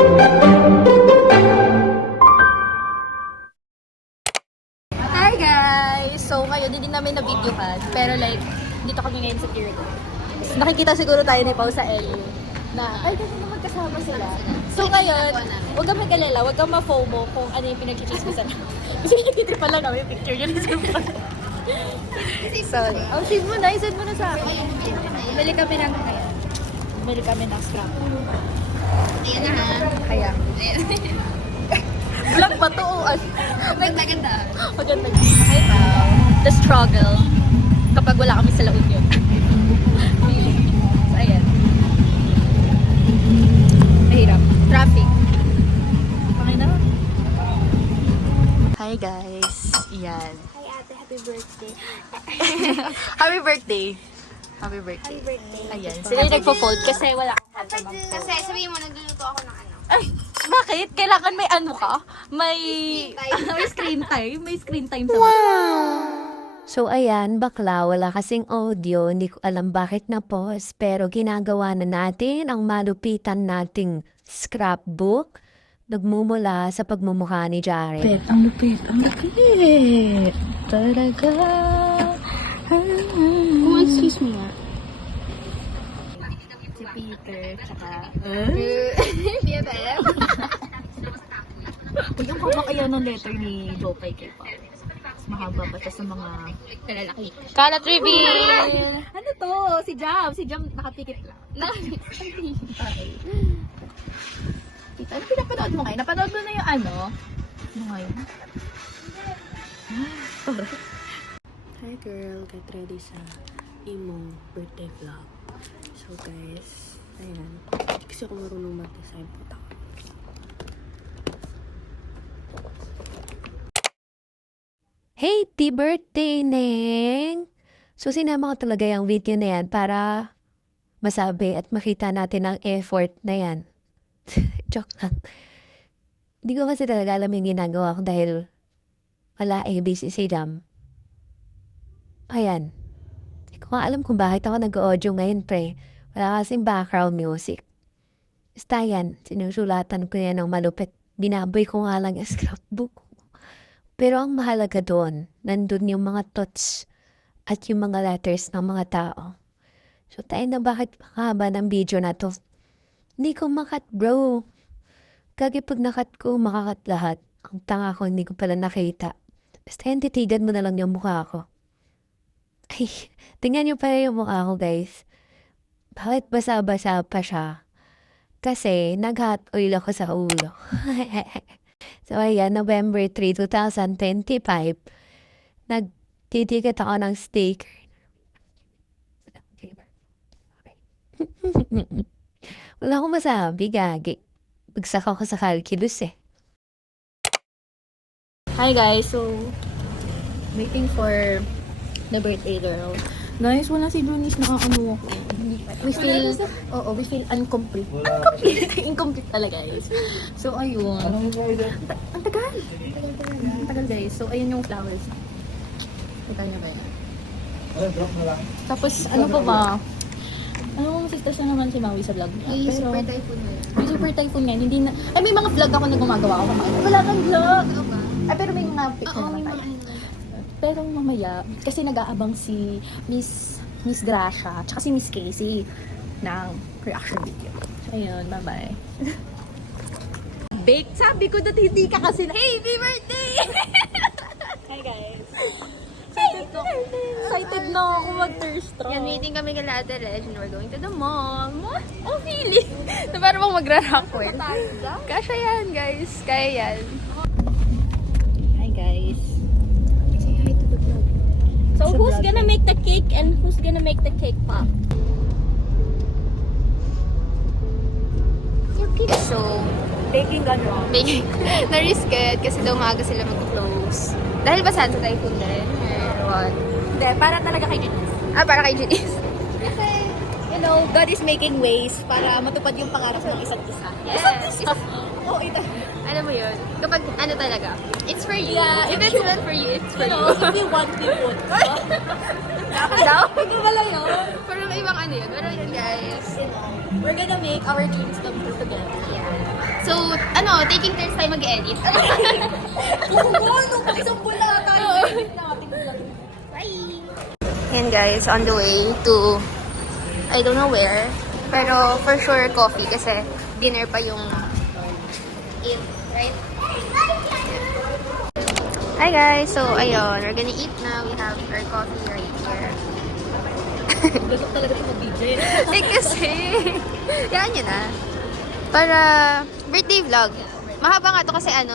Hi guys! So ngayon, hindi namin na-videohan. Pero like, dito kami ngayon sa Pier 2. Nakikita siguro tayo ni Pao sa LU. Ay, kasi na magkasama sila. So ngayon, huwag kang mag-alala, huwag kang ma-FOMO kung ano yung pinag-chismisan namin. Kasi nagtitripan lang namin yung picture niya ni Simpa. Sorry. Oh, save mo na. I-send mo na sa akin. Bumili kami ng scrap. Ayan na ha. Kaya. Vlog ba to? Maganda. Maganda. Hi, Pao. The struggle. Kapag wala kami sa La Union. So, ayan. Mahirap. Traffic. Okay na? Hi, guys. Yan. Hi ate, happy birthday. Happy birthday. Happy birthday. Happy birthday. Ayan. Sila yung nagpo-fold kasi wala akong hantamang fold. Kasi sabihin mo, nagluluto ako ng ano. Ay, bakit? Kailangan may ano ka? May screen time. May screen time sa So ayan, bakla, wala kasing audio, hindi ko alam bakit na-pause, pero ginagawa na natin ang malupitan nating scrapbook, nagmumula sa pagmumukha ni Jared. Ang lupit. Ang lupit. Talaga. Oh, excuse me nga. Si Peter, tsaka... BFF. Yung kumakayan ng letter ni Jopay kay Pao. Mahaba pa siya sa mga Kalalaki. kalat reveal! Ano to? Si Jam. Si Jam nakapikit lang. Tita, ano pinapanood mo ngayon? Napanood mo na yung ano? Ano ngayon? Hi girl, get ready sa imong birthday vlog. So guys, ayan. Kasi ako marunong mag-design po. Hey, happy birthday, Neng! So sinama ko talaga yung video na yan para masabi at makita natin ang effort na yan. Joke lang. Hindi ko kasi talaga alam yung ginagawa ko dahil wala ABC si Dam. Ayan. Hindi ko nga alam kung bakit ako nag-audio ngayon, pre. Wala kasing background music. Basta yan, sinusulatan ko yan ng malupit. Binaboy ko nga lang yung scrapbook. Pero ang mahalaga doon, nandun yung mga thoughts at yung mga letters ng mga tao. So tayo na bakit haba ng video na to? Hindi ko makat, bro. Kagi pag nakat ko, makakat lahat. Ang tanga ko, hindi ko pala nakita. Basta yung titigan mo na lang yung mukha ko. Ay, tingnan nyo pala yung mukha ko, guys. Bakit basa-basa pa siya? Kasi nag-hot oil ako sa ulo. So, ayan, November 3, 2025, nagtitiket ako ng sticker. Wala akong masabi, gagi. Bagsak ako sa calculus eh. Hi guys, so waiting for the birthday girl. Guys, wala si Junice, nakakamuha ko. We feel incomplete. Incomplete talaga guys. So ayun. Ang tagal. Ang tagal guys. So ayun yung flowers. Kita niyo ba yan? Tapos ano pa ba? Ano masistas na naman si Maui sa vlog niya. Yung Pero, super typhoon na yun. yung super typhoon niya, hindi na... Ay, may mga vlog ako na gumagawa ako. Wala kang vlog! Ay, pero may mga picture Oo, naman may tayo. mga ano. Pero mamaya, kasi nag-aabang si Miss Gracia, tsaka si Miss Casey ng reaction video. So, ayun, bye-bye. Bake! Sabi ko na hindi ka kasi na... Hey, happy birthday! Hi, guys. Excited na ako mag-thirst-strong. Yan, meeting kami kala Ate Lesh and we're going to the mall. Ang feeling. Na parang bang magra-rockwell. Kasha yan, guys. Kaya yan. Hi, guys. Say hi to the vlog. So, who's gonna make the cake and who's gonna make the cake pop? So, Baking gone wrong. na-risked kasi daw maaga sila mag-close. Dahil ba saan sa typhoon din? Or what? Hindi, para talaga kay Janice. Para kay Janice. Kasi, you know, God is making ways para matupad yung pangarap ng isa't isa. Yes. Isa't isa. Oh, ito. Alam mo yun? Kapag ano talaga, it's for you. Yeah, if it's not for you, it's for You you. know, if you want, we would. Daw? Hindi wala yun. Pero may ibang ano yun. Pero yun guys. We're gonna make our dreams come true together. Yeah. So, taking turns tayo mag-edit. Yan guys, on the way to, I don't know where, pero for sure coffee kasi dinner pa yung eat, right? Hi guys, so ayun, we're gonna eat now. We have our coffee right here. Gasok talaga ito mag-DJ. Eh kasi, yan yun na. Para birthday vlog. Mahaba nga to kasi 2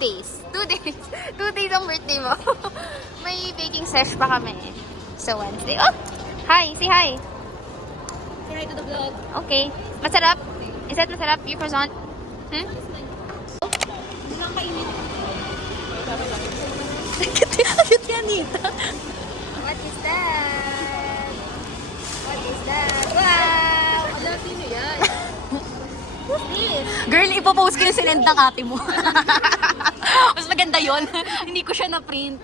days. 2 days. 2 days ang birthday mo. May baking sesh pa kami. So Wednesday. Oh! Hi! Say hi! Say hi to the vlog. Okay. Masarap? Is that masarap? Your croissant? Hmm? Cute yan, Nita. What is that? What is that? Wow! Ala, sino yan? Girl, ipopost ko yung sinend ng ate mo. Mas maganda yon. Hindi ko siya na-print.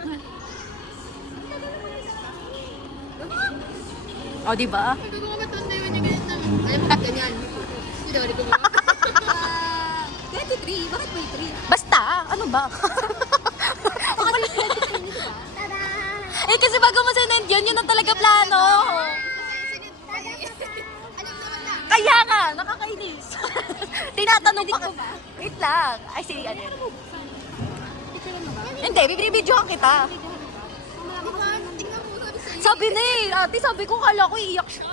O, diba? Alam mo, ganyan. Pinawali ko ba? 23. Bakit may 3? Basta, ano ba? Eh, kasi bago mo sinend yun ang talaga plano. Kaya nga, nakakainis. Tinatanong pa ko. Wait lang. Ay, sige, ano yun? Hindi, bibidyohan kita. Sabi na ate, sabi ko, kala ko iiyak siya.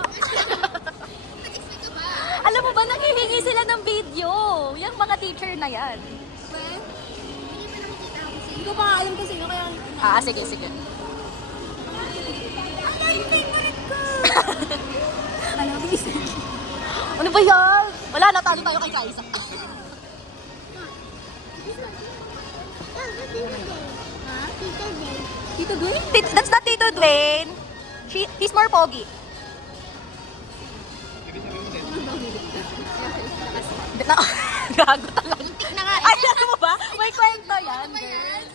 Alam mo ba, nanghihingi sila ng video. Yung mga teacher na yan. Hindi ko pa nga alam kasi kaya... Sige, sige. Ano ba yan? Wala, natalo tayo kay Kaisa. Tito Dwayne? That's not Tito Dwayne. He's more pogi. Gago talaga. Ay, alam mo ba? May kwento yan, girl.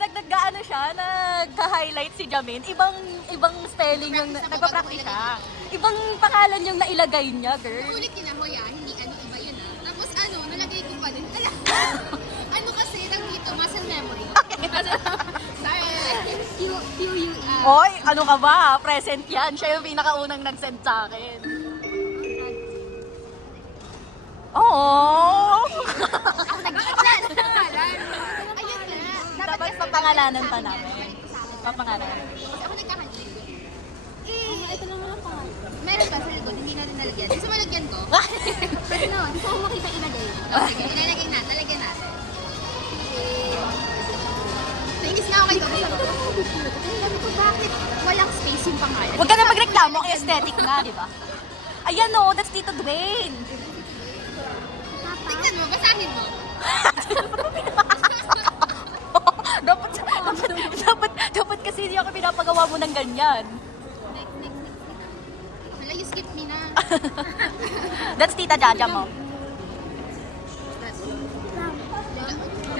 Naggaano siya, nagka-highlight si Jamin. Ibang spelling yung nagpa-practice siya. Ibang pangalan yung nailagay niya, girl. Ulit yun ako hindi iba yun Tapos nalagay ko pa din. Kasi, dito, muscle memory. Sorry. QUE. Oy, ano ka ba? Present yan. Siya yung pinakaunang nag-send sa akin. Oo. Ayun na. Dapat papangalanan pa namin. Papangalanan. Ako nagkakali. Ito lang naman pa. Meron ba sa likod? Hindi natin nalagyan. Gusto mo lagyan ko? Pero no, hindi ko makita ilagay. Sige, ilalagay natin. Lalagyan natin. Nainis na ako kayo. Sabi ko, bakit walang space yung pangalan? Huwag ka na magreklamo kay aesthetic na, di ba? Ayan o, that's Tito Dwayne. Tingnan mo, basahin mo. dapat kasi hindi ako pinapagawa mo ng ganyan. Next. Wala, you skip me na. That's Tita Jaja mo.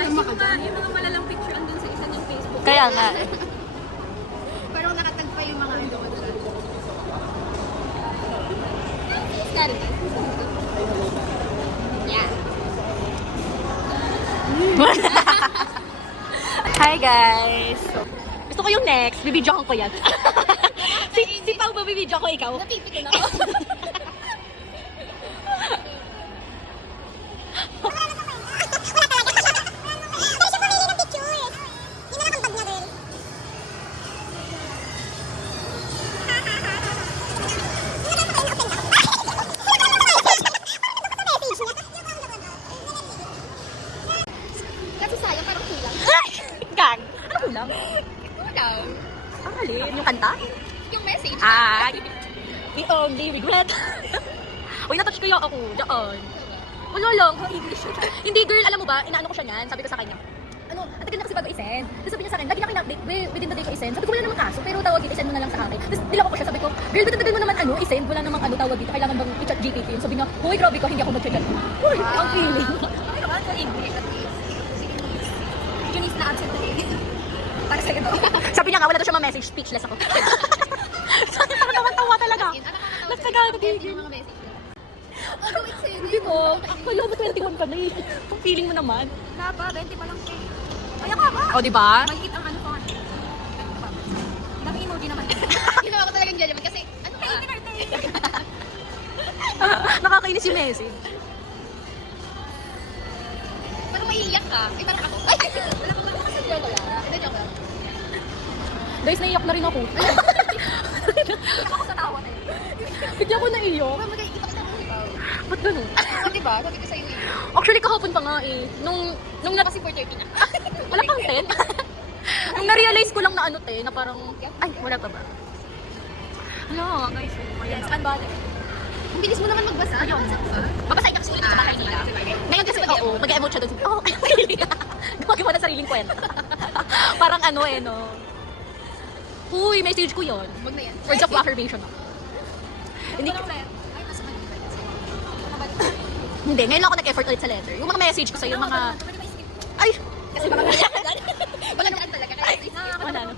Yung mga malalang picture andun sa isa niyang Facebook. Kaya nga. Pero nakatag pa yung mga Scary. Yeah. Hi guys! Gusto ko yung next. Bibidyohan ko yan. si Pao ba bibidyo ko ikaw? Napipikon ako. Kasi sayang, parang kulang. Gang! Ano kulang? Kulang. Ang halin. Yung kanta? Yung message. We only regret. Uy, natouch ko yung ako. Diyan. Wala lang. English. Hindi girl, alam mo ba? Inaano ko siya niyan. Sabi ko sa kanya. Ang tagal na kasi bago i-send. Tapos sabi niya sa akin, lagi niya kin-update, within the day ko i-send. Sabi ko, wala namang kaso, pero tawag dito, i-send mo na lang sa akin. Tapos nilako ko siya, sabi ko, girl, tagal mo naman i-send, wala namang tawag dito, kailangan bang i-chat GPT yun. Sabi niya, huy, grabe ka, hindi ako mag-chat. Huy, ang feeling. Okay naman sa English at least. Junice na absent today. Para sa'yo to. Sabi niya nga, wala daw siya ma-message, speechless ako. Sabi parang naman tawa talaga. Ano ka Nagtagal ko yung mga message. Gagawin sa'yo. Hindi mo. Akala mo 21 ka na eh. Kung feeling mo naman. Napa, 20 pa lang kayo. Kaya ka ba? O, di ba? Maliit ang ano pa. Dami emoji naman. Ginawa ko talagang judgment kasi, ano ka? Nakakainis yung message. Parang maiiyak ka. Ay, parang ako. Ay! Wala ko kasi joke lang. Hindi, joke lang. Guys, naiyak na rin ako. Ako sa tawa na yun. Bigla ko naiyak. Parang magkikita ko sa mga ikaw. Ba't ganun? O, diba? Sabi ko sa'yo eh. Actually, kahapon pa nga eh. Nung na Kasi 4:30 na. wala pang 10. Nung na-realize ko lang na ano te, na parang, ay, wala pa ba? Ano, guys. Yes, unbothered. Ang bilis mo naman magbasa. Ayun. Babasahin ka kasi ulit sa bahay nila. Ngayon kasi, oo, mag-emote siya doon. Oo, gumagawa na sariling kwento. Parang ano eh, no? Uy, message ko yon. Huwag na yan. Words of affirmation. Hindi, Ay, nasa Manila. hindi, ngayon lang ako nag-effort ulit sa letter. Yung mga message ko sa'yo, yung mga, ay, Kasi mga wala naman talaga. Kaya wala na.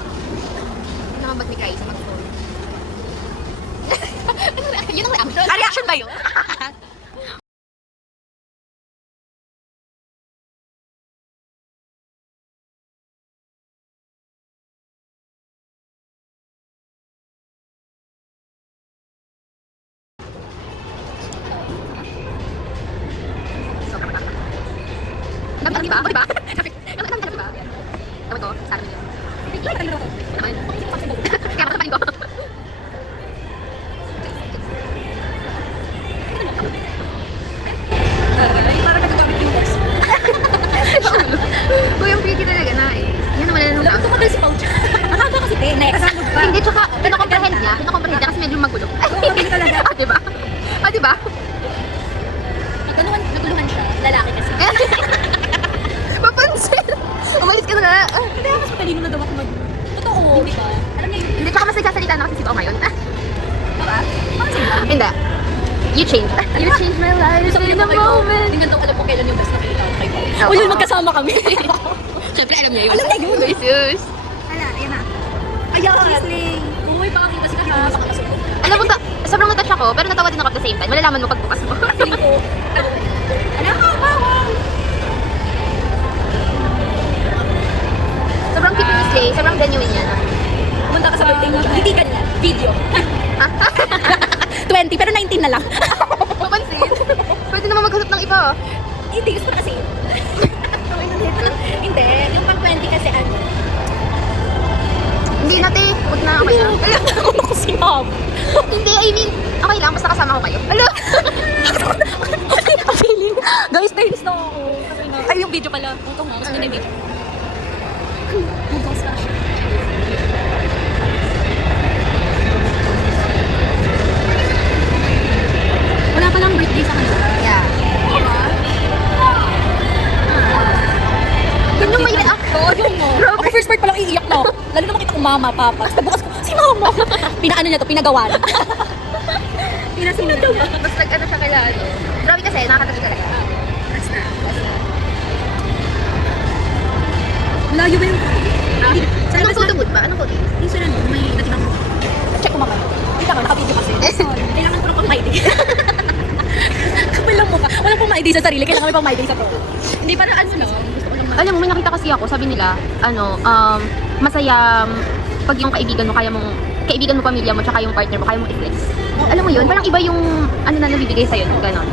Ano naman ba't ni Kai sa mag-phone? Yun ang reaction. Reaction ba yun? Dapat di ba? Di ba? Dapat di ba? Dapat ko, sa akin yun. Naman. Kaya matapanin ko. Uy, ang pretty talaga na eh. Yan naman na Dapat tumagal si Pouch. Nakaba kasi te, next. Hindi, tsaka pinakomprehend niya kasi medyo magulo. talaga. Ah, diba? Ah, diba? Naguluhan siya. Lalaki kasi. Mapansin! Umalis ka na nga. Hindi, mas matalino na daw ako mag... Totoo. Hindi ba? Alam niya yun. Hindi, tsaka mas nagsasalita na kasi si Pao ngayon. Diba? Parang sila. Hindi. You changed. You changed my life in a moment. Hindi nga daw alam ko kailan yung best na kita kay Pao. Oo. O yun, magkasama kami. Siyempre, alam niya yun. Alam niya yun. Jesus. Hala, yan na. Ayan. Gisling. Kung may pakakita si Kaka, baka masuko. Alam mo, sobrang natouch ako, pero natawa din ako at the same time. Malalaman mo pagbukas mo. Feeling ko. Alam ko, bawang. Sobrang cute ni Slay. Sobrang genuine yan. Pumunta ka sa birthday mo. Hindi ka nila. Video. 20, pero 19 na lang. Mapansin? Pwede naman maghanap ng iba. Hindi, gusto ko kasi. Hindi, yung pang 20 kasi ano. Hindi natin. Huwag na. Okay na. Ano ko si Mom? Hindi, I mean, okay lang. Basta kasama ko kayo. Alo! Ang feeling. Guys, nainis na ako. Ay, yung video pala. Ito nga, gusto niya yung video. Mag-ghost ka siya. Wala palang birthday sa kanila. Yeah. Yun yung may react ko. Yung mo. Ako first part palang iiyak na. Lalo na makita ko mama, papa. Tapos bukas ko, si mama. Pinaano niya to, pinagawa na. Pinasino daw. Mas nag-ano siya kaya ano. Grabe kasi, nakakatabi talaga. Malayo ba yung Anong photo mood ba? Anong photo mood? yung sila nun, may natinang mo. Check ko mama. Kita ko, naka-video kasi. Kailangan ko na pang ma-ID. Kapal lang mo ka. Wala pang ma-ID sa sarili. Kailangan may pang ma-ID sa photo. Hindi, parang ano no? Gusto ko lang Alam mo, may nakita kasi ako, sabi nila, masaya pag yung kaibigan mo, pamilya mo, tsaka yung partner mo, kaya mong i-flex. Alam mo yun, parang iba yung ano na nabibigay sa'yo, gano'n.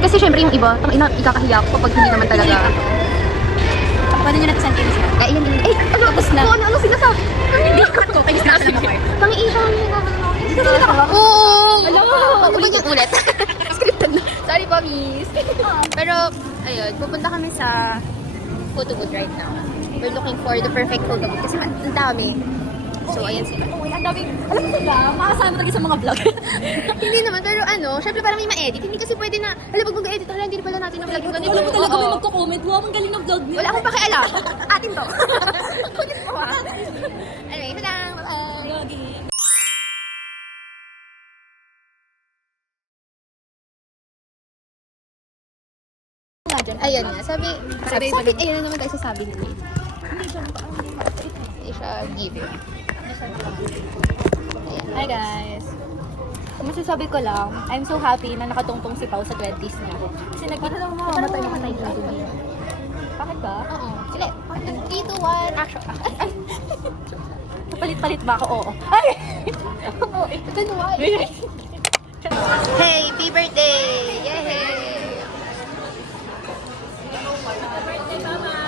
Kasi syempre yung iba, ikakahiya ako kapag hindi naman talaga. Paano nyo natin send sila? Eh, yan din. Eh, ano, Tapos na. ano sinasabi? Hindi ko ito. Kaya snap na naman. Pangiisa kami na naman. Oo! Alam mo. Ulit yung ulit. Scripted na. Sorry po, miss. Pero, ayun, pupunta kami sa photo booth right now. We're looking for the perfect photo booth. Kasi ang dami. So, ayan sila. Oh, ang dami. Alam mo sila, makasama talaga sa mga vlog. Hindi naman, pero ano, syempre parang may ma-edit. Hindi kasi pwede na, pag mag-edit, hala, hindi na pala natin na-vlog yung ganito. Alam mo talaga may Oo. magko-comment. Wow, ang galing ng vlog niya. Wala akong pakialam. Atin to. Kunin mo ha. Anyway, ito lang. Bye-bye. Vlogging. dyan. Ayun nga, sabi, ayun na naman tayo sasabi ni Nate. Hindi siya giver. Hi guys! Kung masasabi ko lang, I'm so happy na nakatungtong si Pao sa 20s niya. Kasi mamatay siya. Bakit ba? Oo. Sige, 3, 2, 1, action. Palit-palit ba ako? Oo. Ay! Oo, ito na. Hey, happy birthday! Yay!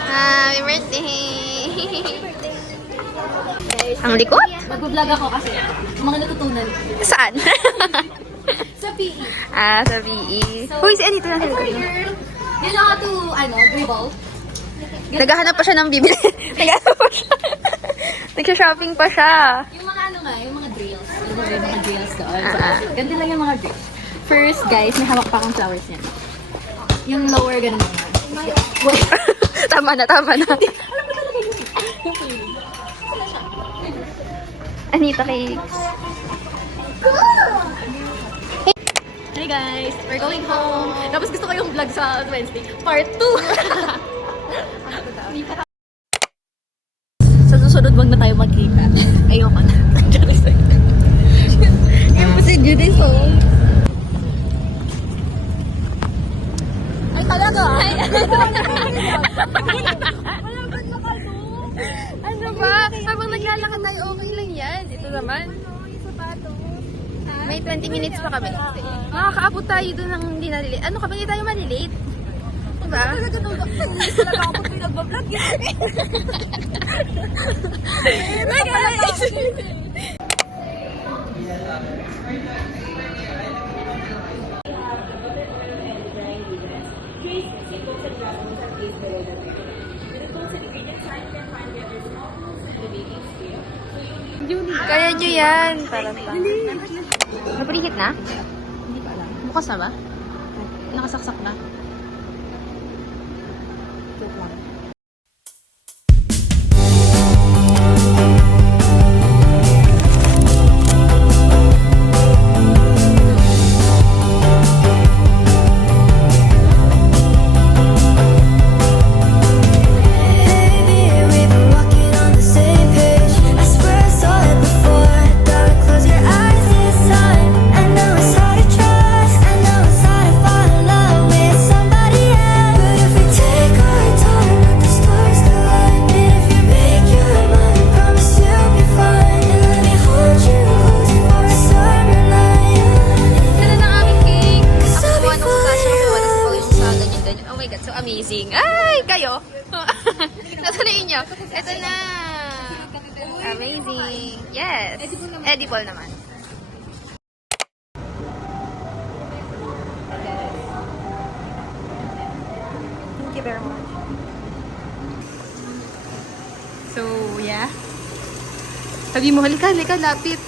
Happy birthday! Guys, Ang likod? mag-vlog ako kasi mga natutunan ko. Saan? Sa PE. Sa PE. Uy, si Anita na. Sorry girl! Dito ako to, dribble. Naghahanap pa siya ng bibili. Naghahanap pa siya. Nagsha-shopping pa siya. Yung mga yung mga drills. Yung mga drills doon. So, ganito lang yung mga drills. First, guys, may hawak pa akong flowers niya. Yung lower, ganun naman. Wait. Tama na. Anita cakes. Hey guys, we're going home. Tapos gusto ko yung vlog sa Wednesday. Part 2. Sa susunod, wag na tayo magkita. Ayoko na. Yung po si Judy, so. Ay, talaga? Ano ba? Habang naglalakad tayo, okay lang yan. Ito naman. May 20 minutes pa kami. Makakaabot tayo doon ng hindi na-relate. Ano ka ba? Hindi tayo malilate. Diba? Talaga ako pag pinag-vlog yan. My guys! Kaya nyo yan. Para pa. Naprihit na? Hindi pa alam. Bukas na ba? Nakasaksak na? Amazing. Ay, kayo. Nasaan na inyo? Ito na. Amazing. Yes. Edible naman. Thank you very much. So, yeah. Sabi mo, halika, lapit.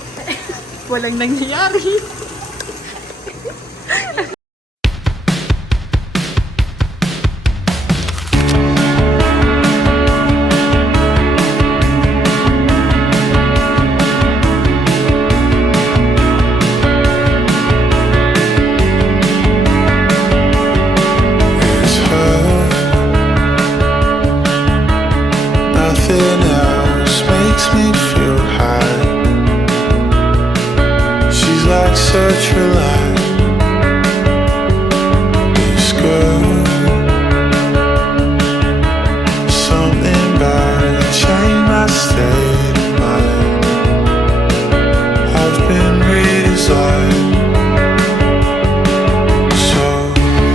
Walang nangyayari. Nothing else makes me feel high. She's like such a light. This girl, something about her changed my state of mind. I've been redesigned. So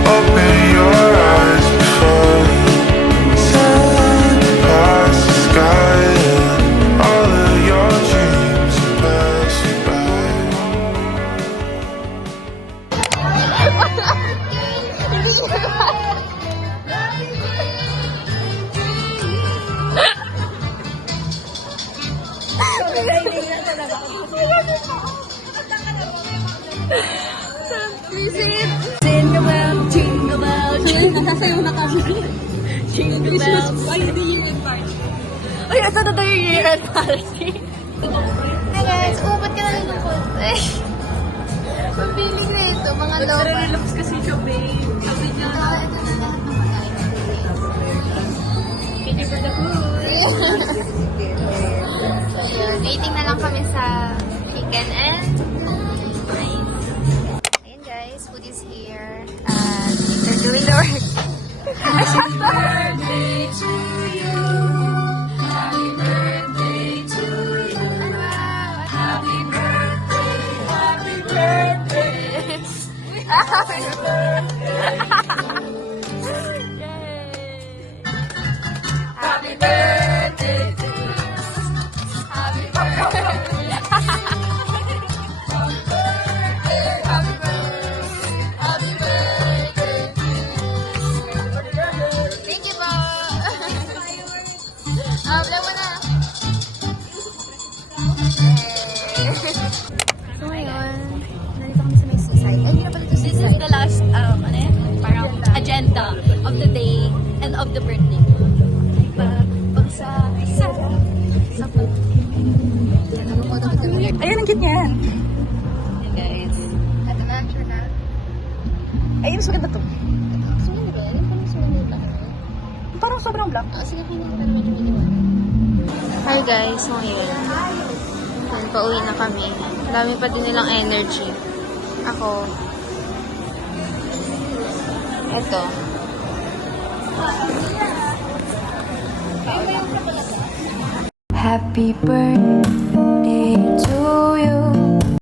open your eyes before you turn past the sky, and all of your dreams will pass you by. Jingle bell, jingle bell, jingle. Nasasayaw na kami. Jingle bell. Ay, the year end party. Ay, ito na the year end party. Hey guys, ba't ka nalulungkot? Eh. Pabili na ito, mga loba. Nagre-relapse kasi siya, babe. Sabi niya, Ito na lahat ng mga So, yun. Waiting na lang kami sa chicken and rice. Ayan guys, food is here. And they're doing the work. Happy birthday to you. Happy birthday to you. Happy birthday. Happy birthday. Happy birthday. Happy birthday to you. Happy birthday. Happy birthday to you. Thank you po. Blow mo na. So ngayon, nandito kami sa may seaside. Ay, hindi na pala ito This is seaside. the last, ano yan? Parang agenda of the day and of the birthday. Ayan, ang cute niyan. Hey guys. Ito na, sure na. Ay, mas maganda to. Sumunod ba? Ano pa nang sumunod ba? Parang sobrang black. Sige, pinag pa naman yung ginawa. Hi guys, so ngayon. Yan, pauwi na kami. Dami pa din nilang energy. Ako. Ito. Happy birthday